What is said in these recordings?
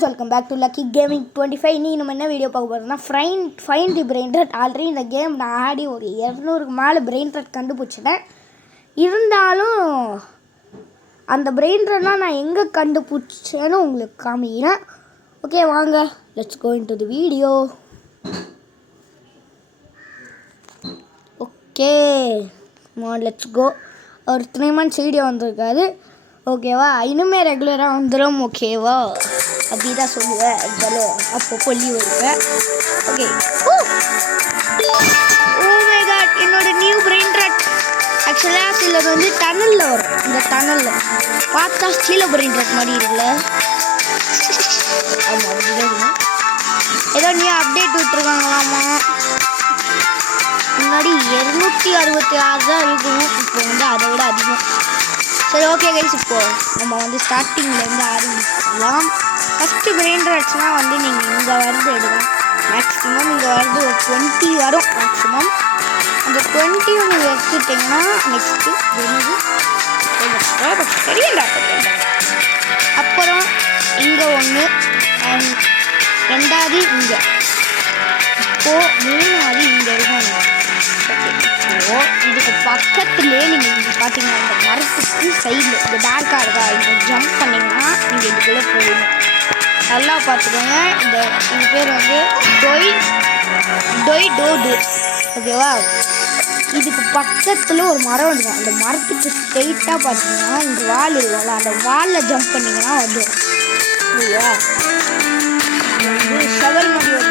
guys, welcome back to Lucky Gaming 25. நீ நம்ம என்ன வீடியோ பார்க்க போறோம்னா find the brain rot. Already இந்த கேம் நான் ஆடி ஒரு 200க்கு மேலே பிரெயின் ராட் கண்டுபிடிச்சிட்டேன். இருந்தாலும் அந்த பிரெயின் ராட்லாம் நான் எங்கே கண்டுபிடிச்சேன்னு உங்களுக்கு காமிக்கிறேன். ஓகே வாங்க, let's go into the video. Okay let's go. ஒரு 3 months வீடியோ வந்திருக்காது. ஓகேவா, இன்னுமே ரெகுலராக வந்துடும். ஓகேவா, அப்படி தான் சொல்லுவேன். இருந்தாலும் அப்போ சொல்லி வருவேன். ஓகே, ஓ மை காட், என்னோட நியூ பிரெயின் ராட். ஆக்சுவலாக சிலது வந்து டனலில் வரும். இந்த டனலில் பார்த்தா ஸ்டீல பிரெயின் ராட் மாதிரி இருக்குல்ல. ஆமாம், அப்படிதான். ஏதோ நியூ அப்டேட் விட்டுருக்காங்களாமா. முன்னாடி 266 தான் இருக்கும், இப்போ வந்து அதை விட அதிகம். சரி, ஓகே கைஸ், இப்போது நம்ம வந்து ஸ்டார்டிங்லேருந்து ஆரம்பிக்கலாம். ஃபஸ்ட்டு பிரெயின் ராட்ஸ்னால் வந்து நீங்கள் இங்கே வரது எடுக்கலாம். மேக்ஸிமம் இங்கே வரது ஒரு 20 வரும் மேக்ஸிமம். அந்த 20 நீங்கள் எடுத்துட்டிங்கன்னா நெக்ஸ்ட்டு தெரியல. அப்புறம் இங்கே ஒன்று, அண்ட் 2வது இங்கே, இப்போது 3வது இங்கே இருக்கும். இதுக்கு பக்கத்துலேயே நீங்கள் இங்கே பார்த்தீங்கன்னா இந்த மரத்துக்கு சைடில் இந்த டார்க்காக இருக்கா, இங்கே ஜம்ப் பண்ணிங்கன்னா நீங்கள் இதுக்குள்ளே போவீங்க. நல்லா பார்த்துக்கோங்க. இது பேர் வந்து டொய் டோடு. ஓகேவா, இதுக்கு பக்கத்தில் ஒரு மரம் இருக்கும். அந்த மரத்துக்கு ஸ்ட்ரெயிட்டாக பார்த்தீங்கன்னா இங்கே வால் இருக்கும்ல, அந்த வாலில் ஜம்ப் பண்ணிங்கன்னா வந்துடும். ஓகேவா, வந்து ஷவல் மாதிரி ஒரு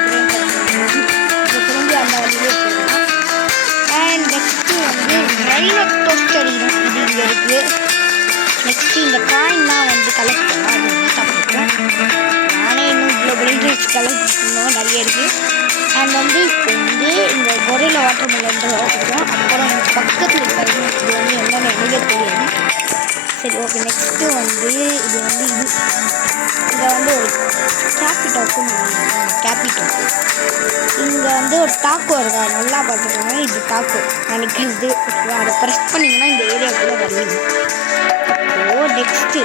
திரும்பி அந்த வழியிலே போகணும். அண்ட் நெக்ஸ்ட்டு வந்து ரைனட் டோஸ்ட் அடிக்கணும். இது இங்கே இருக்குது. நெக்ஸ்ட்டு இந்த காயின்லாம் வந்து கலெக்ட் பண்ணலாம். அது வந்து சாப்பிட்றேன். நானே இன்னும் இவ்வளோ பிரெயின் ராட்ஸ் கலெக்ட் பண்ணணும், நிறைய இருக்குது. அண்ட் வந்து இப்போ வந்து இந்த கொரில்லா வாட்டர் மெலன் கொடுக்கும். அப்புறம் இந்த பக்கத்தில் இருக்கிறது இது வந்து என்னென்ன எனக்கு தெரியாது. சரி, ஓகே. நெக்ஸ்ட்டு வந்து இது வந்து இங்கே வந்து ஒரு கேபிட்டோக்கு இங்கே வந்து ஒரு டாக்கோ இருக்கா, நல்லா பார்த்துக்கோங்க. இது டாக்கோ நினைக்கிறது. அதை ப்ரெஸ் பண்ணிங்கன்னா இந்த ஏரியாவுக்குள்ளே வருவீங்க. அப்போது நெக்ஸ்ட்டு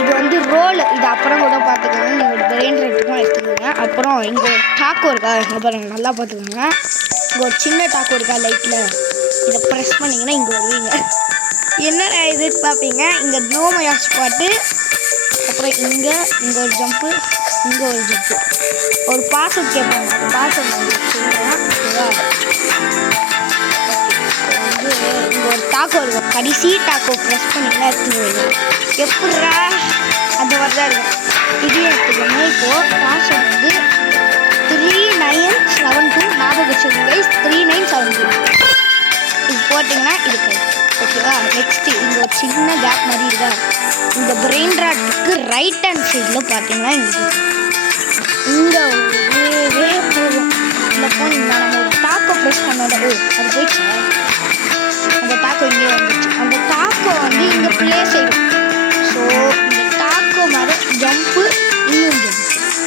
இது வந்து ரோல். இது அப்புறம் கூட பார்த்துக்கோங்க. நீங்கள் பிரெயின் ராட்டுக்கும் எடுத்துக்கோங்க. அப்புறம் இங்கே ஒரு டாக்கோ இருக்கா, இங்கே பாருங்கள், நல்லா பார்த்துக்கோங்க. இங்கே ஒரு சின்ன டாக்கோ இருக்கா லைட்டில், இதை ப்ரெஸ் பண்ணிங்கன்னா இங்கே வருவீங்க. என்னடா இது பார்ப்பீங்க. இங்கே நோமயா ஸ்பாட்டு. அப்புறம் இங்கே ஒரு ஜம்ப்பு, இங்கே ஒரு ஜம்ப்பு. ஒரு பாஸ்வேர்ட் கேட்பாங்க, அந்த பாஸ்வேர்ட் வந்து சொல்லுவேன். ஓகேவா, வந்து இங்கே ஒரு டாக்கோ இருக்கும். கடைசி டாக்கோ ப்ரெஸ் பண்ணிங்கன்னா எடுத்துக்குவீங்க. எப்படா அந்த மாதிரி தான் இருக்கும். இதையும் எடுத்துக்கோங்க. இப்போது பாஸ்வேர்ட் வந்து 3972. ஞாபகம் வச்சுக்கோங்க கைஸ், 3972. இது போட்டிங்கன்னா இது. ஓகேவா, நெக்ஸ்ட்டு இங்கே ஒரு சின்ன கேப் மாதிரி இருக்கா. இந்த பிரெயின் ராட்டுக்கு ரைட் ஹேண்ட் சைடில் பார்த்தீங்கன்னா இங்கே ஒரு போகும். இல்லை போனீங்கன்னா நம்ம ஒரு டாக்கோ ப்ரெஸ் பண்ணோட அது போயிடுச்சு. அந்த டாக்கோ இங்கே வந்துச்சு. அந்த டாக்கோ வந்து இங்கே ப்ளேஸ் ஆகிடும். ஸோ இந்த டாக்கோ மேலே ஜம்ப்பு இன்னும் ஜம்ப்பு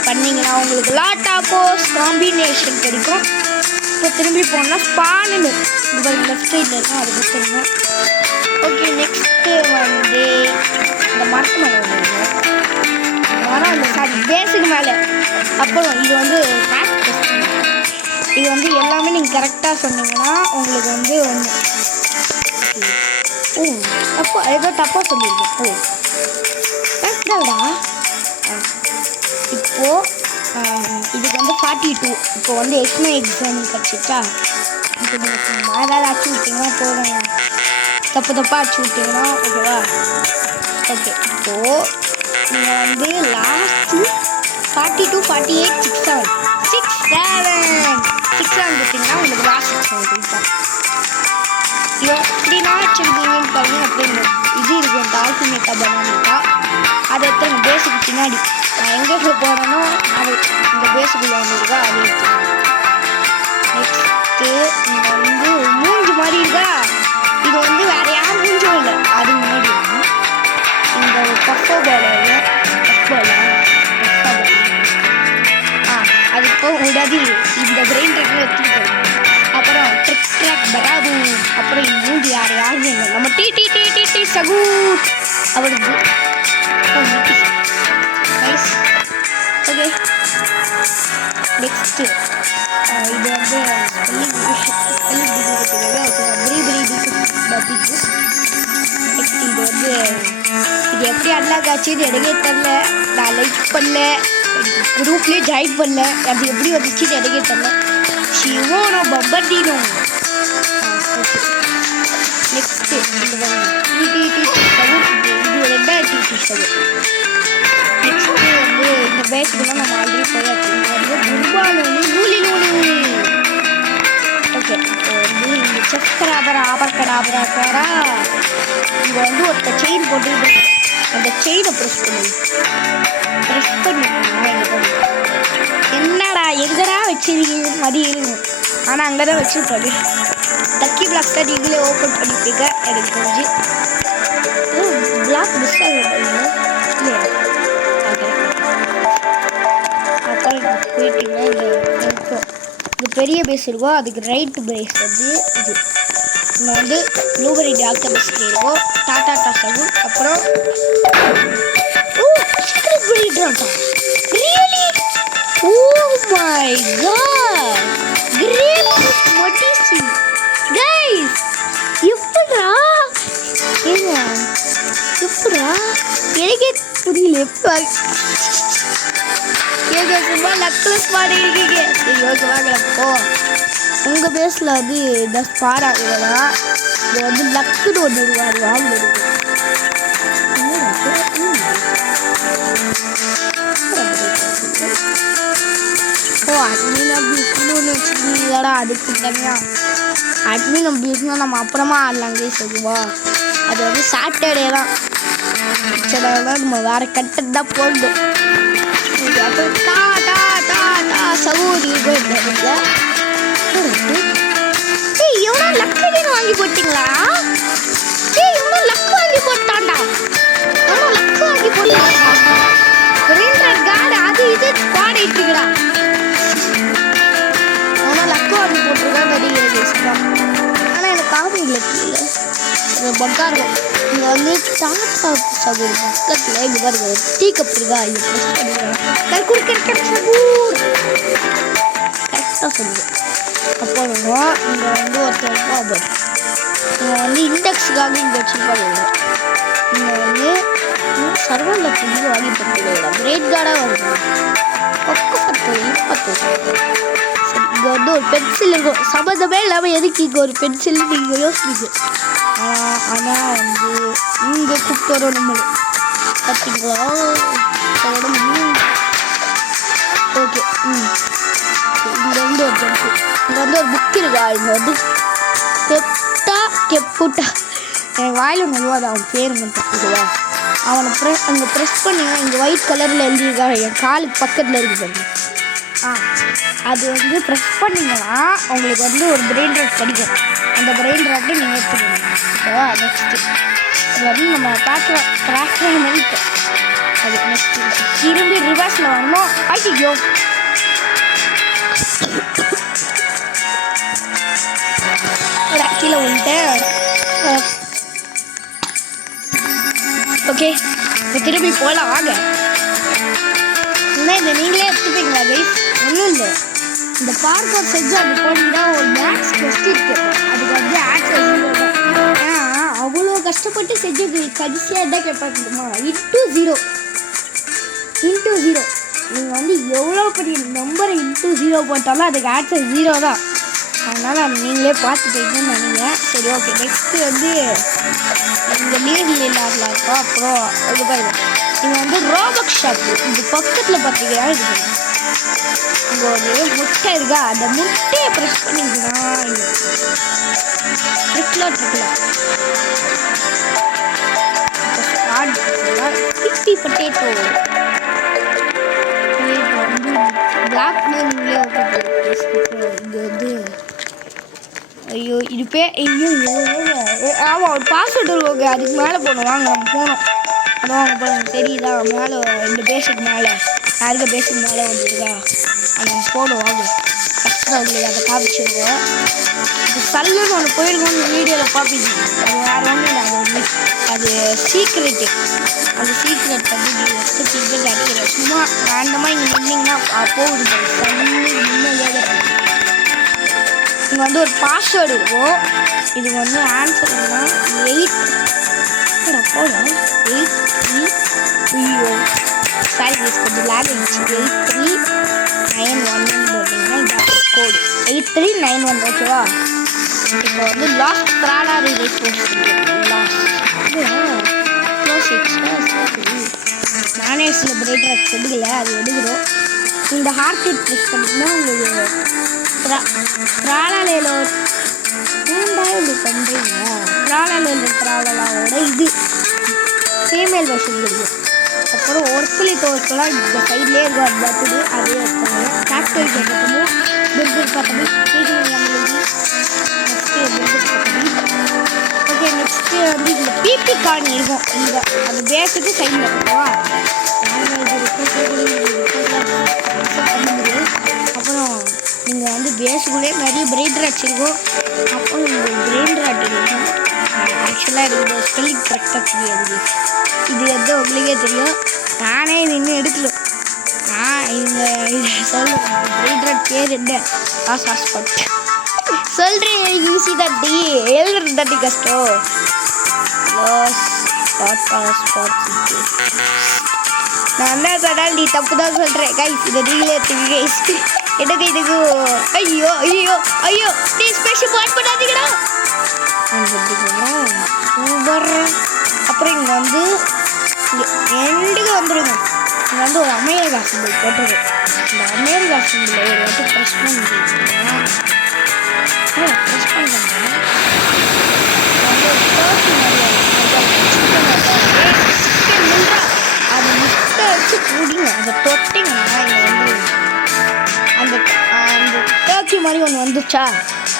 பண்ணிங்கன்னா உங்களுக்கு டாக்கோஸ் காம்பினேஷன் கிடைக்கும். இப்போ திரும்பி போனால் ஸ்பான்னு இப்போ லெஃப்ட் சைடில் இருக்கும், அது கொடுத்துருங்க. ஓகே, நெக்ஸ்ட்டு வந்து இந்த மரத்து மேலே மரம் இல்லை, சாரி, பேஸுக்கு மேலே. அப்புறம் இது வந்து இது வந்து எல்லாமே நீங்கள் கரெக்டாக சொன்னீங்கன்னா உங்களுக்கு வந்து அப்போ ஏதோ தப்பாக சொல்லியிருக்கேன். கரெக்டாடா. இப்போது இதுக்கு வந்து 42. இப்போ வந்து எக்ஸாம் கிடச்சிட்டா. இப்போ நீங்கள் ஏதாவது அச்சு விட்டிங்கன்னா போடுங்க, தப்பாக அச்சு விட்டிங்கன்னா. ஓகேவா, ஓகே. இப்போது நீங்கள் வந்து லாஸ்ட்டு 42, 48, 67 கொடுத்தீங்கன்னா உங்களுக்கு லாஸ்ட் 67 கொடுப்பேன். எப்படின்னா வச்சுருக்கீங்கன்னு பாருங்கள். அப்படின்னு இது இருக்கும், டால்ஃபினேட்டா பனானேட்டா. அதை எடுத்து பேஸுக்கு பின்னாடி நான் எங்கே போகிறேனோ அது இந்த பேஸுக்குள்ளே ஒன்று இருக்கா, அது எடுத்துக்கணும். நெக்ஸ்ட்டு இங்கே வந்து மூஞ்சி மாதிரி இருக்கா. இது வந்து வேறு யார் மூஞ்சும் இல்லை, அது முன்னாடி இருக்கும். இங்கே ஒரு பஃபோ பால் அதுக்கு உடனே இந்த பிரெயின் ராட்டில் எடுத்துகிட்டு போயிடும். அப்புறம் ட்ரிக் பராபு. அப்புறம் இந்த மூஞ்சி யாருமே இல்லை, நம்ம டி சகூ அவருக்கு. நெக்ஸ்ட்டு இது வந்து நெக்ஸ்ட் இது வந்து இது எப்படி அன்லாக் ஆச்சுன்னு எனக்கே தெரில. நான் லைக் பண்ணல, குரூப்லேயே ஜாயின் பண்ணல, அது எப்படி வந்துச்சுன்னு எனக்கே தெரில. சிவோனோ பப்பர்டினோ. ஓகே நெக்ஸ்ட்டு இது டிடிடி சவுண்ட், இது 2000 சவுண்ட். நெக்ஸ்ட்டு வந்து இந்த பேஸுக்குலாம் நம்ம ஆல்ரெடி போயாச்சு. வந்து குர்பானோனி ஊலி ஊலி ஊலி. ஓகே இப்போ வந்து இந்த செஃப்கராபரா ஆபர்கடாபராக்காரா இங்கே வந்து ஒருத்த செயின் போட்டுக்கிட்டு அந்த செயினை ப்ரெஸ் பண்ணிங்கன்னா என்னடா எங்கடா வச்சிருக்கீங்க மதியம். ஆனால் அங்கே தான் வச்சுருப்பாரு. லக்கி பிளாக் தான் நீங்களே ஓப்பன் பண்ணிட்டுருக்க எனக்கு தெரிஞ்சு. பிளாக் மிஸ் ஆகுது இல்லையா? போயிட்டீங்கன்னா இந்த பெரிய பேஸ் இருக்கும், அதுக்கு ரைட் பேஸ் வந்து இது. நம்ம வந்து ப்ளூபெரி டாக்டர் பிஸ்கெட் இருக்கும், டாட்டா டாசகு, அப்புறம் secret berry Tata. Really? Oh my god, grape மொட்டிசி கைஸ். எப்படா ஏங்க எப்படா எனக்கே புரியல. எப்போ ஏங்க சும்மா நக்லஸ் பாடி இருக்கீங்க. சரி ஓகே வாங்கலப்போ உங்கள் பேஸில் வந்து இந்த ஸ்பாட் ஆகுதுன்னா இது வந்து லக்குன்னு ஒன்று இருக்காது வாங்கிடுது. ஓ அட்மின் அபியூஸ்னு ஒன்று வச்சுருக்கீங்களாடா, அதுக்கு தனியாக அட்மின் அபியூஸ்னால் நம்ம அப்புறமா ஆடலாங்க சொல்லுவா. அது வந்து சாட்டர்டே தான், சரி நம்ம வேறு கண்டென்ட் தான் போடணும். அப்புறம் டாடா டாடா சகோதரி எவ்வளோ லக்கு வாங்கி போட்டிங்களா? எவ்வளோ லக்கு வாங்கி போட்டான்டா, எவ்வளோ லக்கு வாங்கி போட்டாங்க. காடு அது இது பாடிட்டுங்கடா, எவ்வளோ லக்கு வாங்கி போட்டிருக்கா தெரியுது. ஆனால் எனக்கு காமிக்கல கீழே பக்கா இருக்கும். இங்கே வந்து டாட்டா சகூர் பக்கத்தில் இங்கே பாருங்க டீ கப் இருக்கா, இங்கே ப்ரெஸ் பண்ணிக்கலாம். கரெக்டாக சொல்லுவேன். அப்புறம் இங்கே வந்து ஒருத்தர் பாபர் இங்கே வந்து இண்டெக்ஸுக்காக இங்கே வச்சுருப்பாங்க. இங்கே வந்து சர்வரில் புள்ளி வாங்கி போட்டுருக்கா கிரேட் கார்டாக வருது. பக்கம் 10 சரி இங்கே வந்து ஒரு பென்சில் இருக்கும். சம்மந்தமே இல்லாமல் எதுக்கு இங்கே ஒரு பென்சில் நீங்கள் யோசிப்பீங்க. ஆனால் வந்து இங்கே கூப்பிட்டு வரோம் நம்ம பார்த்தீங்களா. ஓகே இங்கே வந்து ஒரு ஜம்ப்பு, இங்கே வந்து ஒரு புக் இருக்கா. இங்கே வந்து கெப்புட்டா என் வாயில் நல்வாது அவன் பேர் மட்டும் இதுவா. அவனை அங்கே ப்ரெஸ் பண்ணி இங்கே ஒயிட் கலரில் எழுதியிருக்கா என் காலுக்கு பக்கத்தில் இருக்குது பாருங்க. அது வந்து ப்ரெஸ் பண்ணிங்கன்னா உங்களுக்கு வந்து ஒரு பிரெயின் ராட் கிடைக்கும். அந்த பிரெயின் ராட்டை நீங்கள் எடுத்துக்கணும். ஓகேவா. நெக்ஸ்ட்டு இது வந்து நம்ம ட்ராக்டர் மெல்ட். அது நெக்ஸ்ட்டு திரும்பி ரிவர்ஸில் வரணும். ஐயோ கீழே வந்துட்டு ஓகே இப்போ திரும்பி போகலாம் வாங்க. இல்லை இதை நீங்களே எடுத்துப்பீங்களா கைஸ்? ஒன்றும் இல்லை, இந்த பார்க்கோட் செஞ்சு அது போட்டிங்கன்னா ஒரு மேக்ஸ் கொஸ்டின் கேட்போம். அதுக்கு வந்து ஆன்சர் ஏன்னா அவ்வளோ கஷ்டப்பட்டு செஞ்சது கடைசியாக என்ன கேட்பாங்க இன்ட்டு ஜீரோ. நீங்கள் வந்து எவ்வளோ பெரிய நம்பரை இன்ட்டு 0 போட்டாலும் அதுக்கு ஆன்சர் 0 தான். அதனால் அது நீங்களே பார்த்துட்டீங்கன்னு நினைக்கிறேன். சரி ஓகே நெக்ஸ்ட்டு வந்து இந்த நீரில் இல்லாமல் இருக்கும். அப்புறம் அது பாருங்க இங்கே வந்து ரோபக் ஷாப்பு இந்த பக்கத்தில் பார்த்தீங்கன்னா இது இங்கே ஒரு முட்டை இருக்கா, அந்த முட்டையை ப்ரெஸ் பண்ணிங்கன்னா ட்ரிக்கலாம் கிட்டி பொட்டேட்டோ பிளாக் நீங்களே இங்கே வந்து ஐயோ இது ஐயோ ஆமாம் ஒரு பாஸ்வேர்டு இருக்கு, அதுக்கு மேலே போகணும். வாங்க நம்ம போனோம். அதான் வாங்க போகணும். தெரியுதா மேலே 2 பேஸுக்கு மேலே யாருக்கு பேஸுக்கு மேலே வந்துருக்கா நம்ம போகணும். வாங்க அப்புறம் உங்களுக்கு அதை காமிச்சிடுவோம். சல்லுன்னு ஒன்று போயிருக்கோன்னு வீடியோவில் பார்ப்பீங்க. அது வேறு ஒன்றும் இல்லை, அது சீக்ரெட்டு. அந்த சீக்ரெட் வந்து நீங்கள் எடுத்துக்கிட்டு அடிக்கிற சும்மா ரேண்டமாக இங்கே நின்னீங்கன்னா போகுது சல்லு நிம்மதியாக. இங்கே வந்து ஒரு பாஸ்வேர்டு இருக்கும். இதுக்கு வந்து ஆன்சர் என்னன்னா 8 போதும் 83 ஐயோ சாரி கொஞ்சம் லேக் ஆகிடுச்சு. 8391 போட்டிங்கன்னா இந்த கோடு 8391 ஓகேவா. இப்போ வந்து லாஸ்ட் ப்ராடாரி நானே சில பிரைட் எடுக்கல, அது எடுக்கிறோம். இந்த ஹார்ட் பீட் ப்ரெஸ் பண்ணிங்கன்னா உங்களுக்கு ப்ராலாலையில் ஏன்டா இப்படி பண்ணுறீங்க. ப்ராலாவோட இது ஃபீமேல் வெர்ஷன் இருக்கும். அப்புறம் ஒர்க்லி தோர்ஸ்லாம் இந்த சைட்லேயே இருக்கும். அது பார்த்துட்டு அதே வச்சுக்கோங்க. ஃபேக்டரி கேட்கணும் பிர்கர் பார்த்தபடி ஓகே. நெக்ஸ்ட்டு வந்து இதில் பிபி கார்டு இருக்கும். இந்த அது பேஸுக்கு சைடில் இருக்குவா. அப்புறம் நீங்கள் வந்து பேஸுக்குள்ளே நிறைய பிரைட் ராட்ஸ் இருக்கும். அப்புறம் இந்த பிரெயின் ராட் இருக்கும். ஆக்சுவலாக எனக்கு ஸ்பெல்லிங் கரெக்டாக தெரியாது. இது வந்து உங்களுக்கே தெரியும். நானே இது இன்னும் எடுக்கல. நான் இந்த இதை சொல்கிறேன். பிரைட் ராட் பேர் என்ன ஆஸ்பாட் சொல்கிறேன். யூசி தட்டி எழுதுறது தட்டி கஷ்டம். நான் என்ன சொன்னால் நீ தப்பு தான் சொல்கிறேன் கைஸ். இதை நீங்களே எடுத்துங்க கைஸ். எனக்கு இதுக்கு ஐயோ ஐயோ ஐயோ நீ ஸ்பெஷல் பாட் பண்ணாதீங்கடா. அப்புறம் இங்கே வந்து எண்டுக்கு வந்துடுங்க. இங்கே வந்து ஒரு அமெரிக்கா சிம்பிள் போட்டுருக்கு. இந்த அமெரிக்கா சிம்பிள் ஒரு வாட்டி ப்ரெஸ் பண்ணிட்டீங்கன்னா ப்ரெஸ் பண்ணுறேன். அது முட்டை வச்சு கூடிங்க. அதை தொட்டிங்கன்னா இங்கே வந்து அந்த அந்த டர்க்கி மாதிரி ஒன்று வந்துச்சா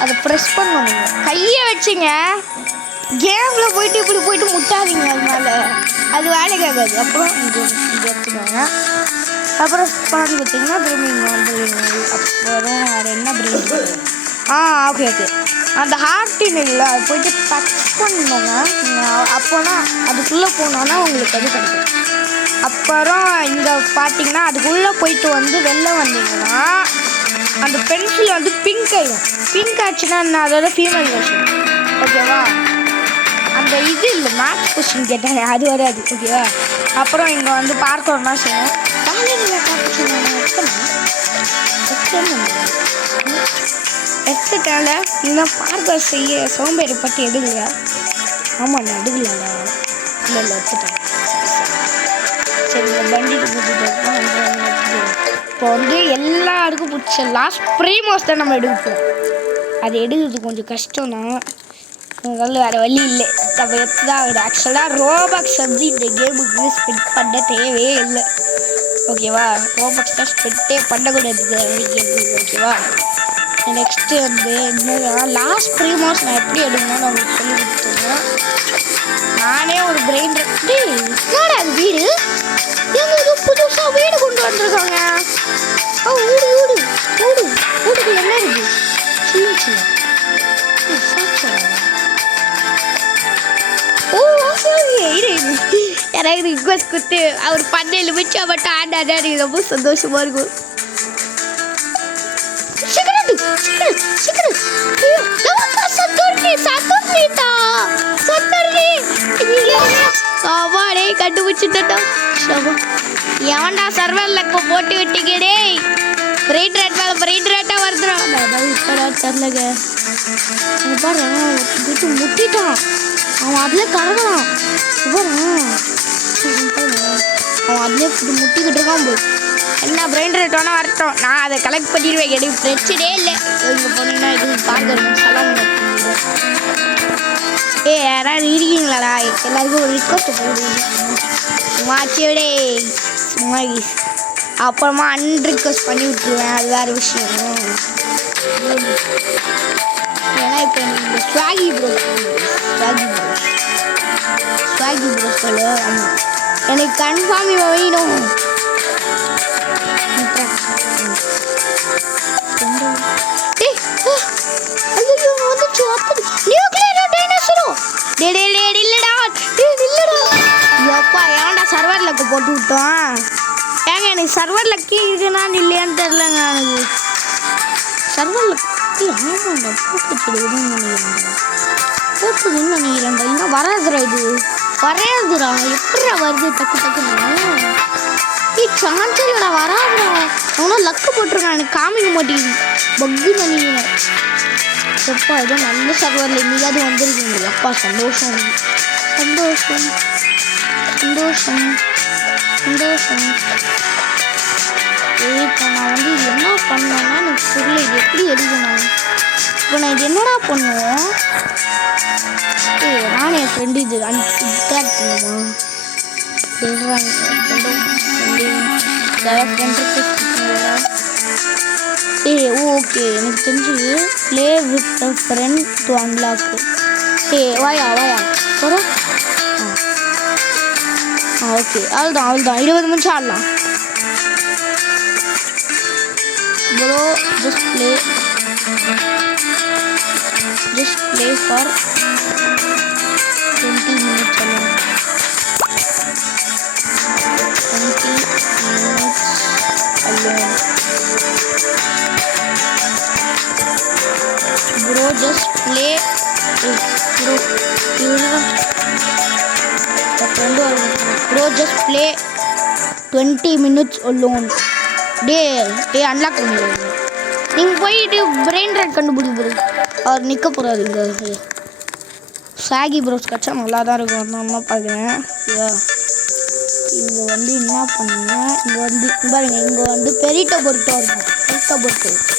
அதை ப்ரெஸ் பண்ணுவாங்க. கையை வச்சுங்க கேமில் போயிட்டு இப்படி போயிட்டு முட்டாதீங்க. அதனால அது வேலைக்கு ஆகாது. அப்புறம் இது எடுத்துக்கோங்க. அப்புறம் பண்ணி பார்த்தீங்கன்னா திரும்பி இங்கே வந்து அப்புறம் வேறு என்ன பிரெயின் ஓகே ஓகே அந்த ஹார்ட்டின் இல்லை அது போயிட்டு டச் பண்ணோங்க. அப்போனா அதுக்குள்ளே போனோன்னா உங்களுக்கு அது கிடைக்கும். அப்புறம் இங்கே பார்த்தீங்கன்னா அதுக்குள்ளே போயிட்டு வந்து வெளில வந்தீங்கன்னா அந்த பென்சில் வந்து பிங்க் ஆகிடும். பிங்க் ஆச்சுன்னா நான் அதோட ஃபீமேல் வெர்ஷன் ஓகேவா. அந்த இது இல்லை மேக்ஸ் கொஸ்டின் கேட்டாங்க அது வராது ஓகேவா. அப்புறம் இங்கே வந்து பார்க்கணும்னா செய்யணும். எடுத்துட்டால இன்னும் பார்க்க செய்ய சோம்பேறி பற்றி எடுக்கல. ஆமாம் நான் எடுக்கலடா. இல்லை இல்லை எடுத்துட்டேன். சரி இந்த வண்டிக்கு போட்டுட்டு இப்போ வந்து எல்லாருக்கும் பிடிச்ச லாஸ்ட் ப்ரீமோஸ் தான் நம்ம எடுப்போம். அது எடுக்கிறது கொஞ்சம் கஷ்டம் தான். உங்களால் வேறு வழி இல்லை. நம்ம எடுத்து தான் ஆகுது. ஆக்சுவலாக ரோபாக்ஸ் வந்து இந்த கேமுக்கு ஸ்பெண்ட் பண்ண தேவையே இல்லை ஓகேவா. ரோபாக்ஸ் தான் ஸ்பெண்டே பண்ணக்கூடாது கேமுக்கு ஓகேவா. நெக்ஸ்ட்டு வந்து என்னன்னா லாஸ்ட் ப்ரீமோஸ் நான் எப்படி எடுக்கணும்னு அவங்களுக்கு சொல்லி கொடுத்துருந்தேன். நானே ஒரு பிரெயின் என்னடா அது வீடு எங்க ஏதோ புதுசாக வீடு கொண்டு வந்துருக்காங்க. ஊடு ஊடு ஊடு ஊடுக்கு என்ன இருக்கு சின்ன சின்ன யாராவது ரிக்வஸ்ட் கொடுத்து அவர் பண்ணையில் மிச்சா மட்டும் ஆண்டாடா எனக்கு ரொம்ப சந்தோஷமா இருக்கும். கண்டுபிடிச்சிட்டா எவன்டா சர்வர்ல போட்டு விட்டீங்கடே. பிரைட் ரேட் மேல பிரைட் ரேட்டா வருதுடா. இப்படா தெரியலங்க பாரு விட்டு முட்டிட்டான். அவன் அதுல கறங்கலாம் அவன் அதுலேயே முட்டிக்கிட்டு இருக்கான் போய். என்ன பிரைன் ரேட் வேணா வரட்டும் நான் அதை கலெக்ட் பண்ணிடுவேன். எனக்கு பிரச்சனையே இல்லை. இங்கே போனீங்கன்னா இது பார்க்கணும் செலவு. யாராவது இருக்கீங்களாடா எல்லாருக்கும் ஒரு ரிக்வஸ்ட் போடுவீங்க மாச்சியோடே சும்மா. அப்புறமா அன்ரிக்வஸ்ட் பண்ணி விட்டுருவேன் அது வேறு விஷயம். ஏன்னா இப்போ எனக்கு இந்த ஸ்வாகி ப்ரோஸ் சொல்லு எனக்கு கன்ஃபார்ம் இவன் வேணும். எனக்கு சர்வர் லக்கி இருக்குனான்னு இல்லையான்னு தெரிலங்க. எனக்கு சர்வர் லக்கி ஆமாங்க போட்டுச்சுடுன்னு நினைக்கிறேன். போட்டுதுன்னு நினைக்கிறேன்டா. இன்னும் வராதுரா. இது வரையாதுரா. எப்படிடா வருது டக்கு டக்குன்னு? சான்ஸ் இல்லைடா. வராதுரா. அவனா லக்கு போட்டிருக்கான். எனக்கு காமிக்க மாட்டேங்குது. பக்குன்னு நினைக்கிறேன். எப்பா ஏதோ நல்ல சர்வரில் இன்னைக்காவது வந்துருக்கீங்க. அப்பா சந்தோஷம் சந்தோஷம் சந்தோஷம் சந்தோஷம். இப்போ நான் வந்து இது என்ன பண்ணேன்னா எனக்கு புரியல. இது எப்படி எடுக்கணும்? இப்போ நான் இது என்னடா பண்ணுவோம்? நானும் என் ஃப்ரெண்டு இது இன்ட்ராக்ட் பண்ணுமா? ஓகே எனக்கு தெரிஞ்சு play with a friend to unlock. வாயா வாயா ஒரு ஓகே அவ்வளோதான் 20 நிமிஷம் ஆடலாம். Bro just play for 20 minutes alone. 20 minutes alone. Bro just play. Bro just play 20 minutes alone. Day unlock பண்ணிடுங்க. நீங்கள் போயிட்டு பிரெயின் ராட் கண்டுபிடிக்க போகிறீங்க. அவர் நிற்க போகிறாரு. இங்கே சாகி ப்ரோஸ் கட்சா நல்லா தான் இருக்கும். நான் தான் பார்க்குறேன். இங்கே வந்து என்ன பண்ணுங்க, இங்கே வந்து பாருங்க, இங்கே வந்து பெரிட்டோ பொருட்டோ இருக்கும்.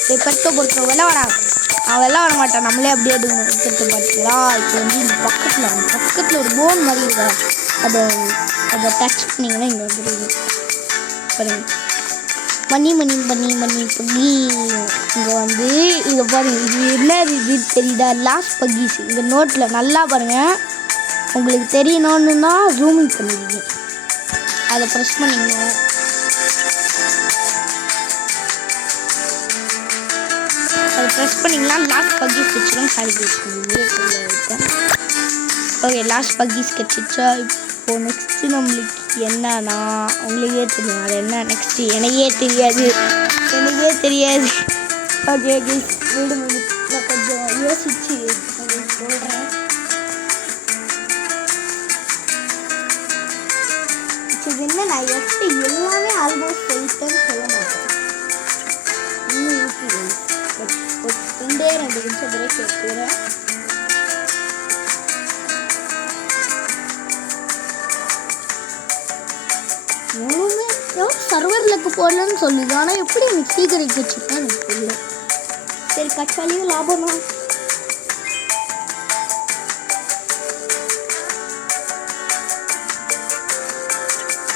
பெரிட்டோ பொருட்டோ வெள்ள வரா. அவன் வெள்ள வர மாட்டான். நம்மளே அப்படியே எடுத்து பார்த்தீங்களா? இப்போ வந்து இந்த பக்கத்தில் ஒரு போன் மாதிரி இருக்கா. அதை டச் பண்ணிங்கன்னா இங்கே வந்துடுது பாருங்க. மணி இங்கே வந்து இங்கே பாருங்கள். இது என்ன இது தெரியுதா? Last Buc-ee's. இந்த நோட்டில் நல்லா பாருங்கள். உங்களுக்கு தெரியணுன்னா ஜூமிங் பண்ணிடுங்க. அதை ப்ரெஸ் பண்ணிங்கன்னா லாஸ்ட் பக்கீஸ் வச்சுக்கலாம். ஓகே லாஸ்ட் பக்கீஸ் கிடச்சிச்சா? இப்போது நெக்ஸ்ட்டு நம்மளுக்கு என்னன்னா உங்களுக்கே தெரியும். அது என்ன நெக்ஸ்ட்டு எனக்கே தெரியாது. ஓகே வீடு நான் கொஞ்சம் யோசிச்சு சொல்கிறேன். இது என்ன, நான் எப்படி எல்லாமே ஆல்மோஸ்ட் சொல்லிட்டேன்னு சொல்ல மாட்டேன். இன்னும் இருக்குது. பட் ஒரு 2 நிமிஷம் பிரேக் எடுத்துக்கிறேன். சர்வர்லுக்கு போடலன்னு சொல்லுது. ஆனால் எப்படி எனக்கு சீக்கிரம் வச்சுருக்கேன் எனக்கு தெரியல. சரி கச்சாலியும் லாபம் தான்.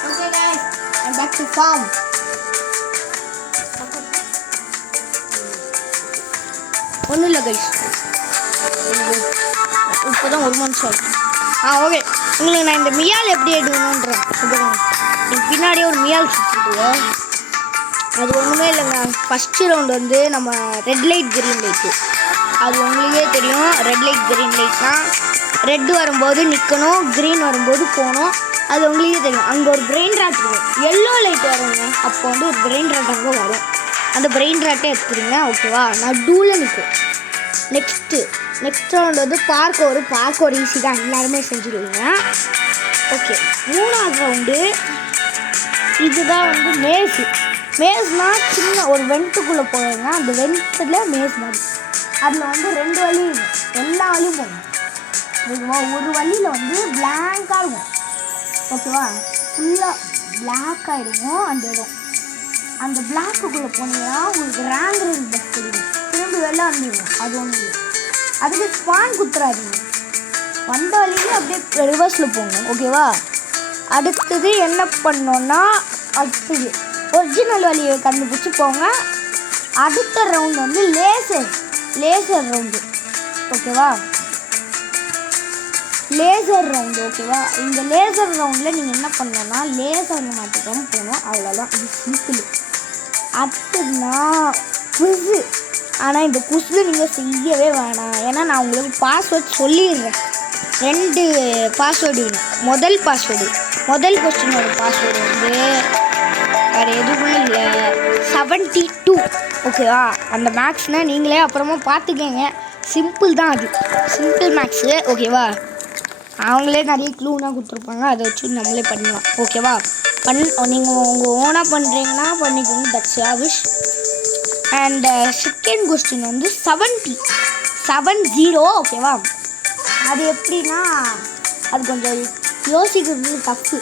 Okay guys, I'm back to farm. ஒன்றும் இல்லை கைஸ், இப்போதான் 1 month ஆகும். ஓகே உங்களுக்கு நான் இந்த மியால் எப்படி எடுக்கணுன்றேன். எனக்கு பின்னாடியே ஒரு மியால் சுற்றிடுவோம். அது ஒன்றுமே இல்லைங்க. ஃபஸ்ட்டு ரவுண்ட் வந்து நம்ம ரெட் லைட் க்ரீன் லைட்டு. அது உங்களுக்கே தெரியும். ரெட் லைட் க்ரீன் லைட்னால் ரெட்டு வரும்போது நிற்கணும், க்ரீன் வரும்போது போகணும். அது உங்களுக்கே தெரியும். அங்கே ஒரு பிரெயின் ராட் இருக்கும். எல்லோ லைட் வருங்க. அப்போ வந்து ஒரு பிரெயின் ராட் அங்கே வரும். அந்த பிரெயின் ராட்டே எடுத்துருங்க. ஓகேவா? நடுவில் நிற்கும். நெக்ஸ்ட் ரவுண்ட் வந்து பார்க்கோர் ஈஸி தான், எல்லாருமே செஞ்சுருவீங்க. ஓகே 3ஆவது ரவுண்டு இதுதான் வந்து மேஸ்னால் சின்ன ஒரு வெண்ட்டுக்குள்ளே போடுங்க. அந்த வெண்ட்டில் மேஸ் மாதிரி அதில் வந்து 2 வழி இருக்கும். எல்லா வழியும் போகணும். ஓகேவா? ஒரு வழியில் வந்து பிளாங்காக இருக்கும். ஓகேவா? ஃபுல்லாக பிளாக்காக இருக்கும் அந்த இடம். அந்த பிளாக்குக்குள்ளே போனீங்கன்னா உங்களுக்கு ரேங்க் பஸ் கிடைக்கும். திரும்பி வெளில வந்துடும். அது ஒன்றும் இல்லை. அதுக்கு ஸ்பான் குத்துறாதீங்க. வந்த வழியிலே அப்படியே ரிவர்ஸில் போங்க. ஓகேவா? அடுத்தது என்ன பண்ணோன்னா அடுத்தது ஒரிஜினல் வழியை கண்டுபிடிச்சி போங்க. அடுத்த ரவுண்டு வந்து லேசர் ரவுண்டு. ஓகேவா? Laser round. ஓகேவா? இந்த லேசர் ரவுண்டில் நீங்கள் என்ன பண்ணணும்னா லேசர் மாட்டிக்காமல் போகணும். அவ்வளோதான். இது சிம்பிள். அடுத்ததுன்னா குவிஸு. ஆனால் இந்த குவிஸு நீங்கள் செய்யவே வேணாம். ஏன்னா நான் உங்களுக்கு பாஸ்வேர்ட் சொல்லிடுறேன். 2 பாஸ்வேர்டு வேணும். முதல் கொஸ்டினோட பாஸ்வேர்டு வந்து வேறு எதுவுமே இல்லை. 72 ஓகேவா. அந்த மேக்ஸ்னால் நீங்களே அப்புறமா பார்த்துக்கங்க. சிம்பிள் தான், அது சிம்பிள் மேக்ஸு ஓகேவா. அவங்களே நிறைய க்ளூலாம் கொடுத்துருப்பாங்க, அதை வச்சு நம்மளே பண்ணலாம் ஓகேவா. நீங்கள் உங்கள் ஓனாக பண்ணுறீங்கன்னா பண்ணிக்கோங்க, that's your wish. And second question வந்து 70 ஓகேவா. அது எப்படின்னா அது கொஞ்சம் யோசிக்கிறது டஃப்பு.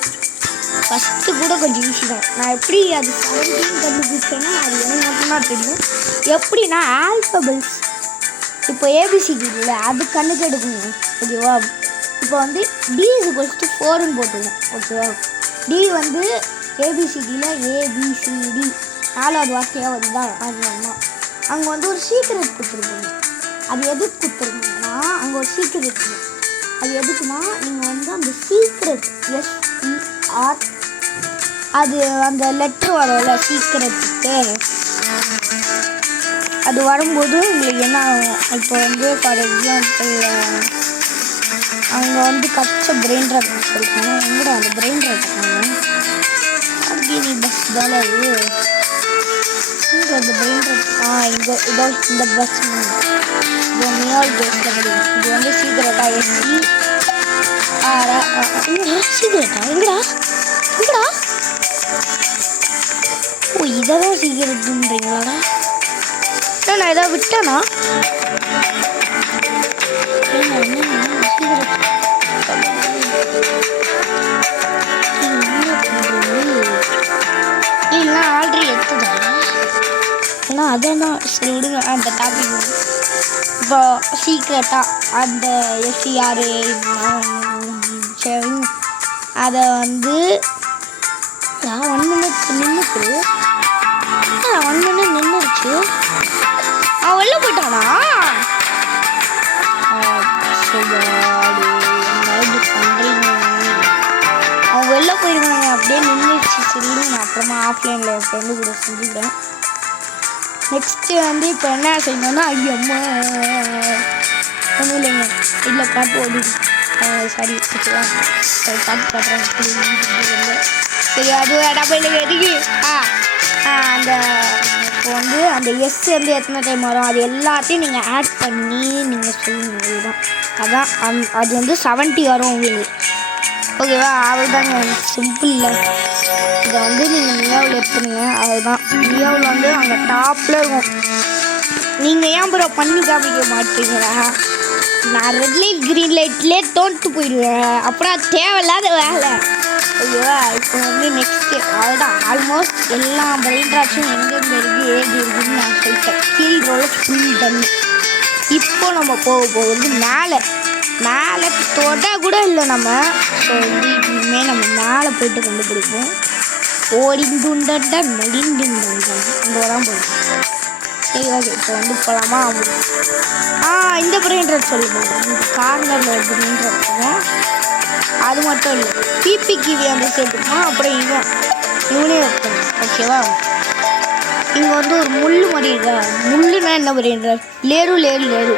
ஃபஸ்ட்டு கூட கொஞ்சம் ஈஸி தான். நான் எப்படி அது 17 கண்டுபிடிச்சேன்னா அது எனக்கு மட்டும்தான் தெரியும். எப்படின்னா ஆல்ஃபபெட்ஸ் இப்போ ஏபிசிடி இல்லை, அது கண்ணுக்கு எடுக்கணும் ஓகேவா. இப்போ வந்து D = 4ன்னு போட்டுருவோம் ஓகேவா. D வந்து ஏபிசிடியில் ABCD 4வது வார்த்தையாக வந்து தான் ஆகணும்னா அங்கே வந்து ஒரு சீக்ரெட் கொடுத்துருக்கோங்க. அது எதுக்கு கொடுத்துருக்கீங்கன்னா அங்கே ஒரு சீக்ரெட் இருக்குது. அது எதுக்குன்னா நீங்கள் வந்து அந்த சீக்ரெட் SER அது அந்த லெட்ரு வரும்ல சீக்ரெட்டுக்கு, அது வரும்போது உங்களுக்கு என்ன ஆகும். இப்போ வந்து ஃபார் எக்ஸாம்பிள் அங்கே வந்து கச்ச பிரெயின் ராட் சொல்லியிருக்காங்க. எங்கடா அந்த பிரெயின் ராட் பஸ் தானே அது. இங்கே அந்த பிரெயின் ராட் இங்கே இதோ இந்த பஸ் இது மியால் பேஸில் முடியும். இது வந்து சீக்கிரட்டாக சீக்கிரட்டா எங்கடா எங்கடா. ஓ இதை தான் சீக்கிரட்டுன்றீங்களாடா. நான் எதாவது விட்டேனா? இல்லைன்னா ஆல்ரெடி எடுத்துதா ஏன்னா அதான் சரி விடுங்க. அந்த டாபிக் இப்போ சீக்ரெட்டாக அந்த SER அதை வந்து 1 minute நின்றுச்சு. 1 minute நின்றுச்சு. அவன் வெளில போயிட்டானா? அவன் வெளில போயிருக்காங்க, அப்படியே நின்றுச்சு. சரி நான் அப்புறமா ஆஃப்லைனில் என் ஃப்ரெண்டு கூட செஞ்சுக்கிறேன். நெக்ஸ்ட்டு வந்து இப்போ என்ன செய்யணும்னா ஐயம்மா ஒன்றும் இல்லைங்க, இல்லை பாட்டு ஓடிடு சாரி ஓகேவா. பாட்டு பாடுறேன் சரி. அது டபுள் எதுக்கு அந்த இப்போ வந்து அந்த எஸ் வந்து எத்தனை டைம் வரும் அது எல்லாத்தையும் நீங்கள் ஆட் பண்ணி நீங்கள் சொல்லணும். இதுதான் அதான் அது வந்து 70 வரும் உங்களுக்கு ஓகேவா. அவ்வளோதாங்க, சிம்பிள் இல்லை. இதை வந்து நீங்கள் மியாவில் எடுத்துருங்க. அதுதான் மியாவில் வந்து அங்கே டாப்பில் இருக்கும். நீங்கள் ஏன் ப்ரோ பண்ணி காமிக்க மாட்டீங்களா? நான் ரெட் லைட் க்ரீன் லைட்லேயே தோன்ட்டு போயிடுவேன், அப்புறம் தேவையில்லாத வேலை ஓகேவா. இப்போ வந்து நெக்ஸ்ட்டு அதுதான் ஆல்மோஸ்ட் எல்லா பிரெயின் ராட்ஸும் எங்கெங்கே இருக்குது ஏது இருக்குதுன்னு நான் சொல்லிட்டேன். கீழ் ரோல ஃபுல் தண்ணி. இப்போ நம்ம போகுது மேலே தொட கூட இல்லை நம்ம. ஸோ வந்து இனிமேல் நம்ம மேலே போயிட்டு கண்டுபிடிப்போம். ஓடிண்டுண்டா நடிண்டுண்டா இங்கே தான் போகும். சரி ஓகே இப்போ வந்து போகலாமா. இந்த பிரெயின் ராட் சொல்லுவோம். இந்த கார்னரில் பிரெயின் ராட் இருக்கும். அது மட்டும் இல்லை PPKV அந்த சேர்த்துக்கணும். அப்புறம் இவனே வைக்கணும் ஓகேவா. இங்கே வந்து ஒரு முள் மாதிரி இருக்கா. முள்ளுனா என்ன பிரெயின் ராட்? லேரு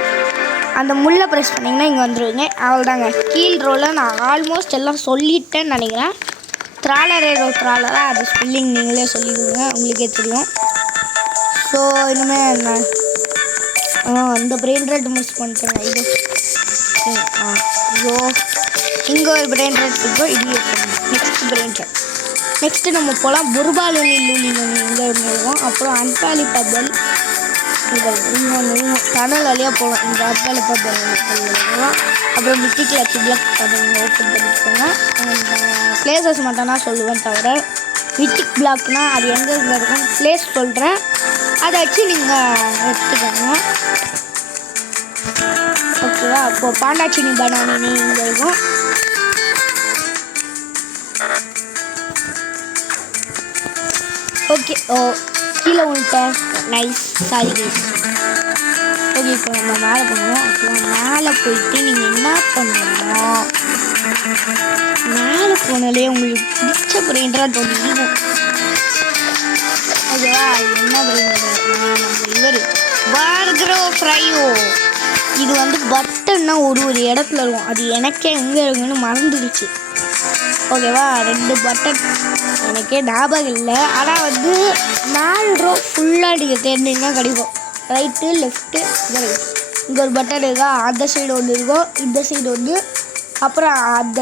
அந்த முள்ளை ப்ரெஸ் பண்ணிங்கன்னா இங்கே வந்துடுவீங்க. அவ்வளோதாங்க. கீழ் ரோவில் நான் ஆல்மோஸ்ட் எல்லாம் சொல்லிட்டேன்னு நினைக்கிறேன். த்ராலரா அது ஸ்பெல்லிங் நீங்களே சொல்லிடுங்க, உங்களுக்கே தெரியும். ஸோ இனிமேல் நான் அந்த பிரெயின் ராட் மிஸ் பண்ணிட்டேங்க. இது ஐயோ இங்கே ஒரு பிரெயின் ராட் இருக்கும். இது நெக்ஸ்ட் பிரெயின் ராட். நெக்ஸ்ட்டு நம்ம போகலாம் புர்பாலுனி இங்கே இருக்கும். அப்புறம் அன்பாலி பபல் டனல் வழியாக போகலாம். இந்த அன்பாலி பபல் போகலாம். அப்புறம் மித்திக் லட்சி பிளாக் அதை நீங்கள் ஓப்பன் பண்ணிக்கோங்க. பிளேசஸ் மட்டும் தான் சொல்லுவேன் தவிர மித்திக் பிளாக்னால் அது எங்கே இருக்கும் பிளேஸ் சொல்கிறேன், அதை வச்சு நீங்கள் எடுத்துக்கோங்க ஓகேவா. அப்போது பாண்டாச்சினி பனானி இங்கே இருக்கும். ஓகே கீழே வந்துட்டேன். Nice sorry guys. ஓகே இப்போ நம்ம மேலே போகணும். அப்புறம் மேலே போயிட்டு நீங்கள் என்ன பண்ணணும், மேலே போனாலே உங்களுக்கு பிடிச்ச பிரெயின் ராட் ஒன்று இருக்கும் ஓகேவா. என்ன பிரெயின் ராட்? நம்ம இவர் பர்கரோ ஃப்ரையோ. இது வந்து பட்டன்னா ஒரு இடத்துல இருக்கும். அது எனக்கே எங்கே இருக்குன்னு மறந்துடுச்சு ஓகேவா. 2 பட்டன் எனக்கே ஞாபகம் இல்லை. ஆனால் வந்து 4 ரோ ஃபுல்லாக நீங்கள் தேர்ந்தீங்கன்னா கிடைக்கும். ரைட்டு லெஃப்ட்டு இங்கே ஒரு பட்டன் இருக்கா, அந்த சைடு ஒன்று இருக்கும், இந்த சைடு ஒன்று, அப்புறம் அந்த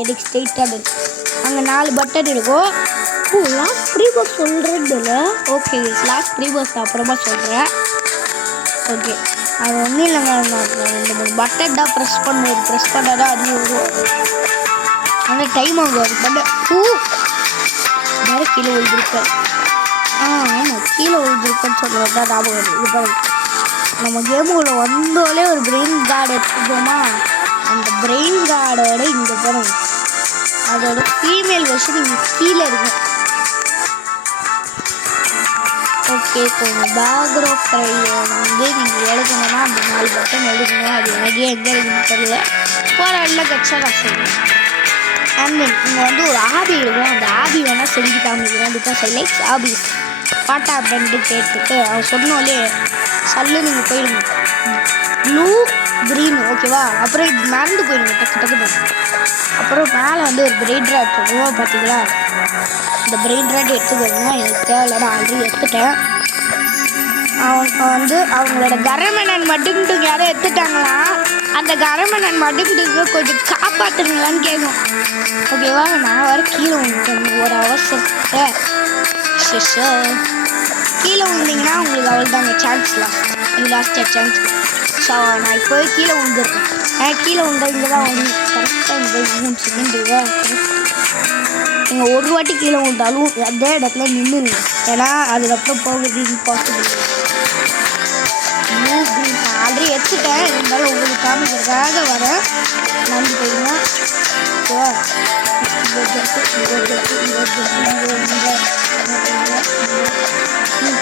எனக்கு ஸ்ட்ரெயிட்டாக இருக்கு. அங்கே 4 பட்டன் இருக்கும். லாஸ்ட் ப்ரீ பாஸ் சொல்கிறேன்னு. ஓகே லாஸ்ட் ப்ரீ பாஸ் அப்புறமா சொல்கிறேன். ஓகே அது ஒன்றும் இல்லைங்க, நான் 2-3 பட்டன் தான் ப்ரெஸ் பண்ணால் தான் அது வரும். ஆனால் டைம் ஆகும் அது பண்ண. வேறு கீழே விழுந்திருக்கேன். ஆமாம் கீழே விழுந்திருக்கேன்னு சொல்கிறது தான் ஞாபகம் வருது. இது பாருங்க, நம்ம கேமுக்குள்ளே வந்தோடனே ஒரு பிரெயின் கார்டு எடுத்துக்கோமா, அந்த பிரெயின் கார்டோட இங்கே பாருங்க அதோட ஃபீமேல் வெர்ஷன் இங்கே கீழே இருக்கும். ஓகே கொஞ்சம் பேக்ரவுண்ட் வந்து நீங்கள் எழுதணும்னா அந்த 4 பட்டன் எழுதுங்க. அது எனக்கே எங்கே எழுதுன்னு தெரியல, போகிற இல்லை கட்சா நான் சொல்லுவேன். அண்ட் தென் இங்கே வந்து ஒரு ஆபி இருக்கும், அந்த ஆபி வேணால் செஞ்சு காமிக்கிறேன். Because I likes office. பாட்டா அப்படின்ட்டு கேட்டுட்டு அவன் சொன்னோலே சல்லு நீங்கள் போயிடுங்க. ப்ளூ க்ரீன் ஓகேவா, அப்புறம் இது மறந்து போயிடுங்க டக்கு. அப்புறம் மேலே வந்து ஒரு பிரெயின் ராட் இருக்கும் பார்த்தீங்களா, இந்த பிரெயின் ராட் எடுத்துக்கோங்க. எனக்கு தேவையில்லை, நான் ஆல்ரெடி எடுத்துட்டேன். அவங்க வந்து அவங்களோட கரமணன் மட்டும்ட்டு யாரும் எடுத்துட்டாங்களா, அந்த கரமணன் மட்டும்ட்டு கொஞ்சம் காப்பாற்றுங்களான்னு கேட்கும். ஓகேவா, நான் வர கீழே வந்துட்டேன் ஒரு அவசரத்தை. கீழே விழுந்தீங்கன்னா உங்களுக்கு அவள் தாங்க சான்ஸ் லாஸ்ட் சான்ஸ். ஸோ நான் இப்போ கீழே விழுந்துருக்கேன். கீழே விழுந்தா இங்கே தான் வந்து கரெக்டாக இந்த 3 செகண்ட் நீங்கள் ஒரு வாட்டி கீழே விழுந்தாலும் அதே இடத்துல நின்றுங்க, ஏன்னா அதுக்கப்புறம் போகிறது இம்பாசிபிள். நான் ஆல்ரெடி எடுத்துட்டேன், இருந்தாலும் உங்களுக்கு காமிக்கிறதுக்காக வரேன். நன்றி போயிடுங்க.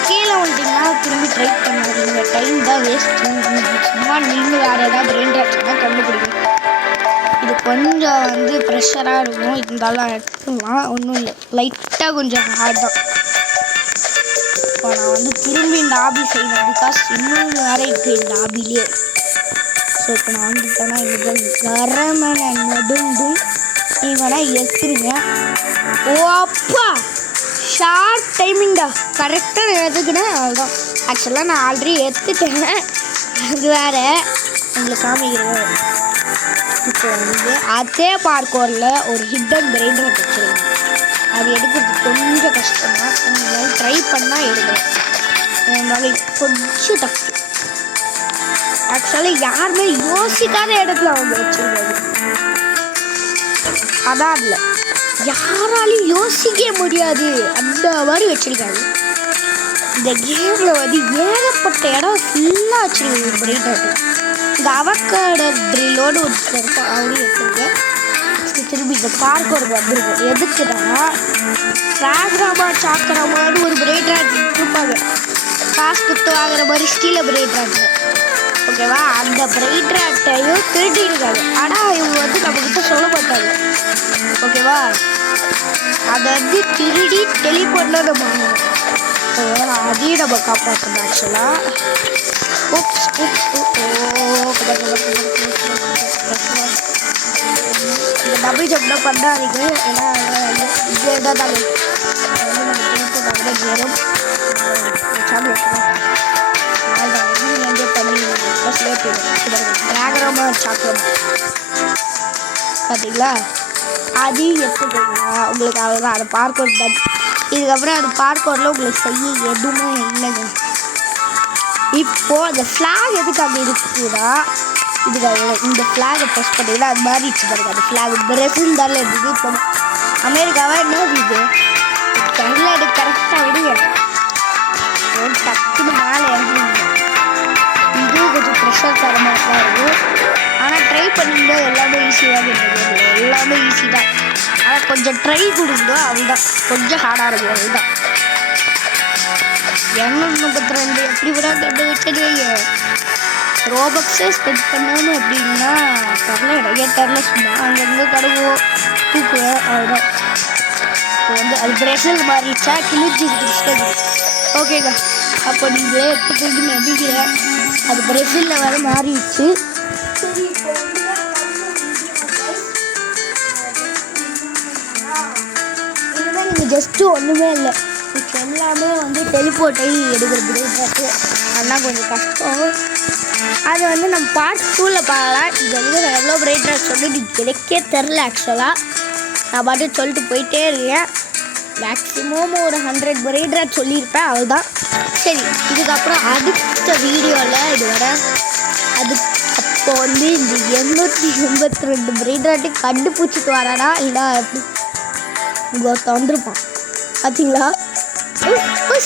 கீழே வந்துட்டீங்கன்னா திரும்பி ட்ரை பண்ணுறீங்க, டைம் தான் வேஸ்ட். சும்மா நீங்கள் வேறு ஏதாவது பிரெயின் ராட்ஸ்னா கண்டுபிடிக்கணும். இது கொஞ்சம் வந்து ப்ரெஷராக இருக்கும், இருந்தாலும் எடுத்துக்கலாம், ஒன்றும் இல்லை, லைட்டாக கொஞ்சம் ஹார்ட் தான். இப்போ நான் வந்து திரும்பி இந்த ஆபி செய்யணும், பிகாஸ் இன்னும் வேறு இருக்குது இந்த ஆபிலே. ஸோ இப்போ நான் வந்துட்டேன்னா இது கரமன நடுங்கும் இவனை எடுத்துருங்க. ஓ அப்பா ஷார்ட் டைமிங்டா, கரெக்டாக எடுத்துக்கினேன். அதுதான் ஆக்சுவலாக நான் ஆல்ரெடி எடுத்துட்டேன், அது வேறு உங்களுக்கு காமிக்கிறேன். இப்போ வந்து அதே பார்க்கோரில் ஒரு ஹிடன் பிரெயின் ராட் வச்சுருங்க. அது எடுக்கிறது கொஞ்சம் கஷ்டமாக, உங்களால் ட்ரை பண்ணால் எடுக்கலாம். இருந்தாலும் கொஞ்சம் டஃப். ஆக்சுவலி யாருமே யோசிக்காத இடத்துல அவங்க வச்சுருக்காங்க, அதான் இல்லை யாராலையும் யோசிக்க முடியாது அந்த மாதிரி வச்சுருக்காங்க. இந்த கேமில் வந்து ஏகப்பட்ட இடம் ஃபுல்லாக வச்சுருக்காங்க பிரெயின் ராட்டு. இந்த அவக்காட ட்ரில்லோடு ஒரு இருக்கும், அவரையும் எடுத்துருக்கேன். திரும்பி இந்த பார்க்கோருக்கு வந்துருக்கும். எதுக்குன்னா ராக்ராமா சாக்கரமானு ஒரு பிரெயின் ராட் இருப்பாங்க, காசு குத்து வாங்குற மாதிரி ஸ்டீல பிரெயின் ராட்டு. ஓகேவா, அந்த பிரெயின் ராட்டையும் திருட்டி இருக்காங்க, ஆனால் இவங்க வந்து நம்மக்கிட்ட சொல்ல மாட்டாங்க. ஓகேவா, அதை வந்து திருடி டெலிஃபோனில் நம்ம வாங்கணும். ஓகேவா, அதையும் நம்ம காப்பாற்றணும். ஆக்சுவலாக இந்த டபுள் ஜம்ப்லாம் பண்ணாதீங்க, ஏன்னா இதே தான் நேரம் சாப்பிடும் பார்த்தீங்களா, அதையும் எடுத்துக்கோங்க. உங்களுக்கு அவ்வளோதான், அதை பார்க்கோட் தான். இதுக்கப்புறம் அது பார்க்கோட்டில் உங்களுக்கு செய்ய எதுவுமே இல்லைங்க. இப்போது அந்த ஃப்ளாக் எதுக்காக இருக்குதுன்னா, இதுக்காக இந்த ஃப்ளாகை ப்ரெஸ் பண்ணிங்கன்னா அது மாறிடுச்சு பாருங்க. அந்த ஃப்ளாக் பிரேசில் தானே இருந்தது, இப்போ அமெரிக்காவா என்ன இது கையில் எடுக்க கரெக்டாக விடுங்க. டக்குன்னு மேலே இறங்குங்க. இதுவும் கொஞ்சம் ப்ரெஷர் தரமாக தான் இருக்கும், ஆனால் ட்ரை பண்ணும்போது எல்லாமே ஈஸியாக இருந்தது. எல்லாமே ஈஸி தான், ஆனால் கொஞ்சம் ட்ரை கொடுங்க, அதுதான் கொஞ்சம் ஹார்டாக இருக்கும். அதுதான் 232 எப்படி விட கண்டு வச்சதுங்க. ரோபக்ஸே ஸ்பெண்ட் பண்ணாமல் அப்படின்னா தரல, நிறைய தரல, சும்மா அங்கங்கே கடவுள் தூக்குவேன், அதுதான். இப்போ வந்து அது பிரேசில் மாறிடுச்சா கிழிச்சி கிறிஸ்டது. ஓகேங்க, அப்போ நீங்கள் எடுத்துக்கிட்டு நினைக்கிறேன் அது பிரேசிலில் வேறு மாறிடுச்சு. சரி, இப்போ இதுதான் நீங்கள் ஜஸ்ட்டு ஒன்றுமே இல்லை, இப்போ எல்லாமே வந்து டெலிபோர்ட் ஆகி எடுக்கிற பிரைட் அதெல்லாம் கொஞ்சம் கஷ்டம். அதை வந்து நம்ம பார்ட் 2ல் பார்க்கலாம். இது வந்து எவ்வளோ பிரைட் ராட் சொல்லிட்டு எனக்கே தெரில ஆக்சுவலாக. நான் பாட்டு சொல்லிட்டு போயிட்டே இருக்கேன். மேக்ஸிமம் ஒரு 100 பிரைட் ராட் சொல்லியிருப்பேன், அவ்வளோதான். சரி, இதுக்கப்புறம் அடுத்த வீடியோவில் இது வர அப்போ வந்து இந்த 882 பிரைட் ராட்டு கண்டுபிடிச்சிட்டு வரானா இல்லை அப்படி இங்கே ஒருத்தன் வந்திருப்பான் பார்த்தீங்களா?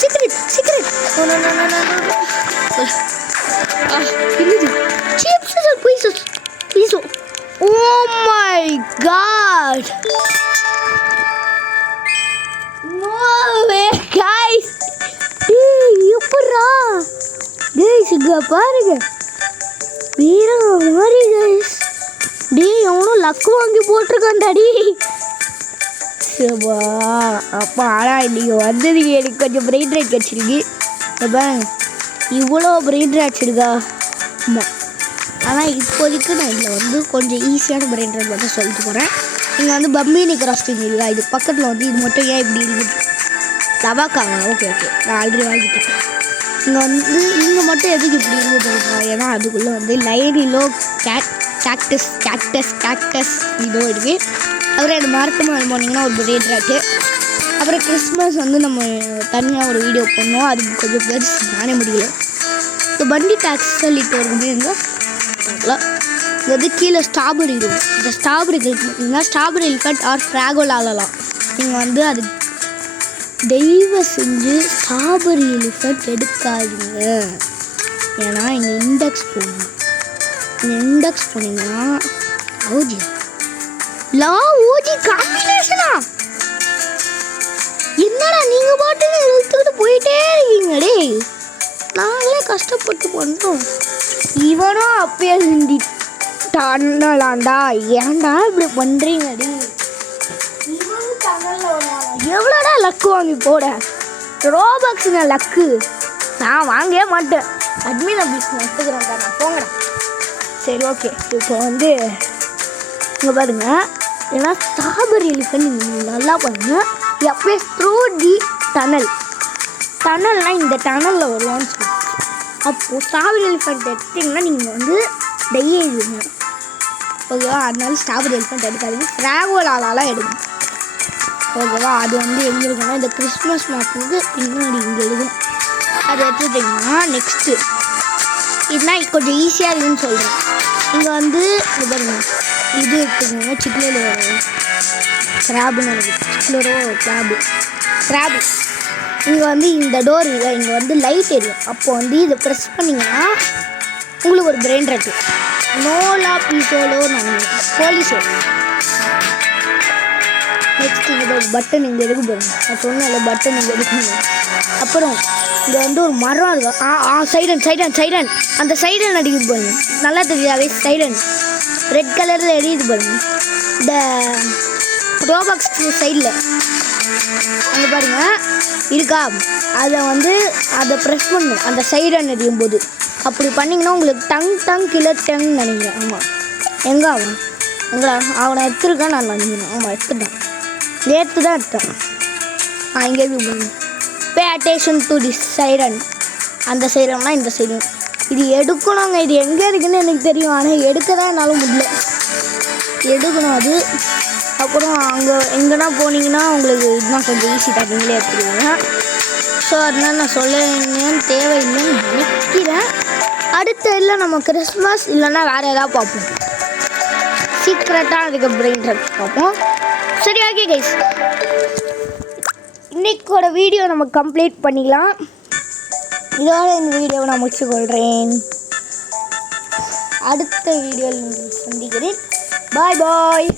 Secret secret Oh my god! No way, guys! எப்படா guys இங்க பாருங்க, வேற மாதிரி guys. டேய் எவனோ லக் வாங்கி போட்டிருக்கான்டாடி. சபா அப்பா, ஆனால் இன்றைக்கி வந்தது எனக்கு கொஞ்சம் பிரைட் ராட் கிடச்சிருக்கு. பாருங்க இவ்வளோ பிரைட் ராட்ஸ் இருக்கா. ஆமாம், ஆனால் இப்போதைக்கு நான் இதில் வந்து கொஞ்சம் ஈஸியான பிரைட் ராட் மட்டும் சொல்லிட்டு போகிறேன். இங்கே வந்து பம்பினி கிராஸ்டிங் இருக்கா, இது பக்கத்தில் வந்து இது மட்டும் ஏன் இப்படி இருக்குது? லவாக்காங்க. ஓகே ஓகே, நான் ஆல்ரெடி வாங்கிட்டேன். இங்கே மட்டும் எதுக்கு இப்படி இருக்குது? ஏன்னா அதுக்குள்ளே வந்து லைனிலோ கேக்டஸ் இதோ இருக்குது. அப்புறம் இது மரத்தமாக போனீங்கன்னா ஒரு பிரைட் ராட்டு. அப்புறம் கிறிஸ்மஸ் வந்து நம்ம தனியாக ஒரு வீடியோ பண்ணோம், அதுக்கு கொஞ்சம் பெருசு நானே முடியல. இந்த பண்டி டாக்ஸ் சொல்லிட்டு வருமே எங்கே இது வந்து கீழே ஸ்ட்ராபெரி இருக்கும். இந்த ஸ்ட்ராபெரி பார்த்தீங்கன்னா ஸ்ட்ராபெரி எலிஃபண்ட் ஆர் ஃப்ராகோல் ஆகலாம். நீங்கள் வந்து அது தயவு செஞ்சு ஸ்ட்ராபெரி எலிஃபண்ட் எடுக்காதீங்க. ஏன்னா இங்கே இண்டெக்ஸ் போடணும். இண்டெக்ஸ் போனீங்கன்னா ஓஜி காம்பினேஷனா என்னடா நீங்கள் பாட்டுன்னு எடுத்துக்கிட்டு போயிட்டே இருக்கீங்களே. நாங்களே கஷ்டப்பட்டு பண்ணுறோம். இவனும் அப்பயே டன்னலாண்டா, ஏன்டா இப்படி பண்ணுறீங்கடி? இவனும் டன்னலில் வருவாங்க. எவ்வளோடா லக்கு வாங்கி போட? ரோபாக்ஸுங்க லக்கு நான் வாங்கவே மாட்டேன். அட்மின் அபிஸ் எடுத்துக்கிறேன், நான் போங்கடா. சரி ஓகே, இப்போ வந்து இங்கே பாருங்க, ஏன்னா ஸ்ட்ராபெரி எலிஃபண்ட் நீங்கள் நல்லா பாருங்க. எப்பயே த்ரூ தி டனல்னால் இந்த டனலில் வருவான்னு சொல்லி அப்போது ஸ்ட்ராபெரி எலிஃபண்ட் எடுத்திங்கன்னா நீங்கள் வந்து டெய்லிங்க ஓகேவா. அதனால ஸ்ட்ராபெரி எலிஃபண்ட் எடுக்காதீங்க, ஃப்ராகோலாலாம் எடுங்க ஓகேவா. அது வந்து எங்கே இருக்குன்னா இந்த கிறிஸ்மஸ் மார்க்குக்கு பின்னாடி இங்கே இருக்கும். அதை எடுத்துட்டிங்கன்னா நெக்ஸ்ட்டு இதுதான் கொஞ்சம் ஈஸியாக இருக்குதுன்னு சொல்கிறேன். இங்கே வந்து பாருங்க, இது எடுத்துக்கோங்க, சிக்லோ கிராபுன்னு நினைக்கிறேன். சிக்லரோ கிராபு. இங்கே வந்து இந்த டோர் இல்லை, இங்கே வந்து லைட் எரியும். அப்போ வந்து இதை ப்ரெஸ் பண்ணிங்கன்னா உங்களுக்கு ஒரு பிரைட் ராட் நோலா பீசோலோ போலீஸோ. நெக்ஸ்ட் இங்கே ஒரு பட்டன் இங்கே எடுக்க போகிறோம். நான் சொன்னல பட்டன் இங்கே எடுக்கணும். அப்புறம் இங்கே வந்து ஒரு மரம் இருக்கும். சைடன் அந்த சைடன் அடிக்குது பாருங்க, நல்லா தெரியாதே. சைடன் ரெட் கலரில் எரியுது பாருங்க. இந்த ரோபாக்ஸ் சைடில் அங்கே பாருங்க இருக்கா, அதை ப்ரெஸ் பண்ணணும் அந்த சைடன் எரியும் போது. அப்படி பண்ணிங்கன்னா உங்களுக்கு டங் கிளட்டங்னு நினைக்கிறேன். ஆமாம், எங்கே அவனை எடுத்துருக்கான். நான் நினைக்கிறேன். ஆமாம், எடுத்துட்டான். நேற்று தான் எடுத்தேன். இங்கே பே அட்டேஷன் டு தி சைரன். அந்த சைரன்னா இந்த சைரன் இது எடுக்கணுங்க. இது எங்கே இருக்குன்னு எனக்கு தெரியும், ஆனால் எடுக்க தான் என்னால் முடியல. எடுக்கணும் அது. அப்புறம் அங்கே எங்கன்னா போனீங்கன்னா உங்களுக்கு இதுதான் கொஞ்சம் ஈஸி தான், நீங்களே எடுத்துருவீங்க. ஸோ அதனால் நான் சொல்லணுன்னு தேவையில்லைன்னு நினைக்கிறேன். அடுத்த இல்லை நம்ம கிறிஸ்மஸ் இல்லைன்னா வேறு எதாவது பார்ப்போம். சீக்ரெட்டாக அதுக்கு பிரைட் ராட் பார்ப்போம். சரி ஓகே கைஸ், இன்றைக்கோட வீடியோ நம்ம கம்ப்ளீட் பண்ணிக்கலாம். இதோட இந்த வீடியோவை நான் முடிச்சுக்கொள்கிறேன். அடுத்த வீடியோவில் சந்திக்கிறேன். பாய்.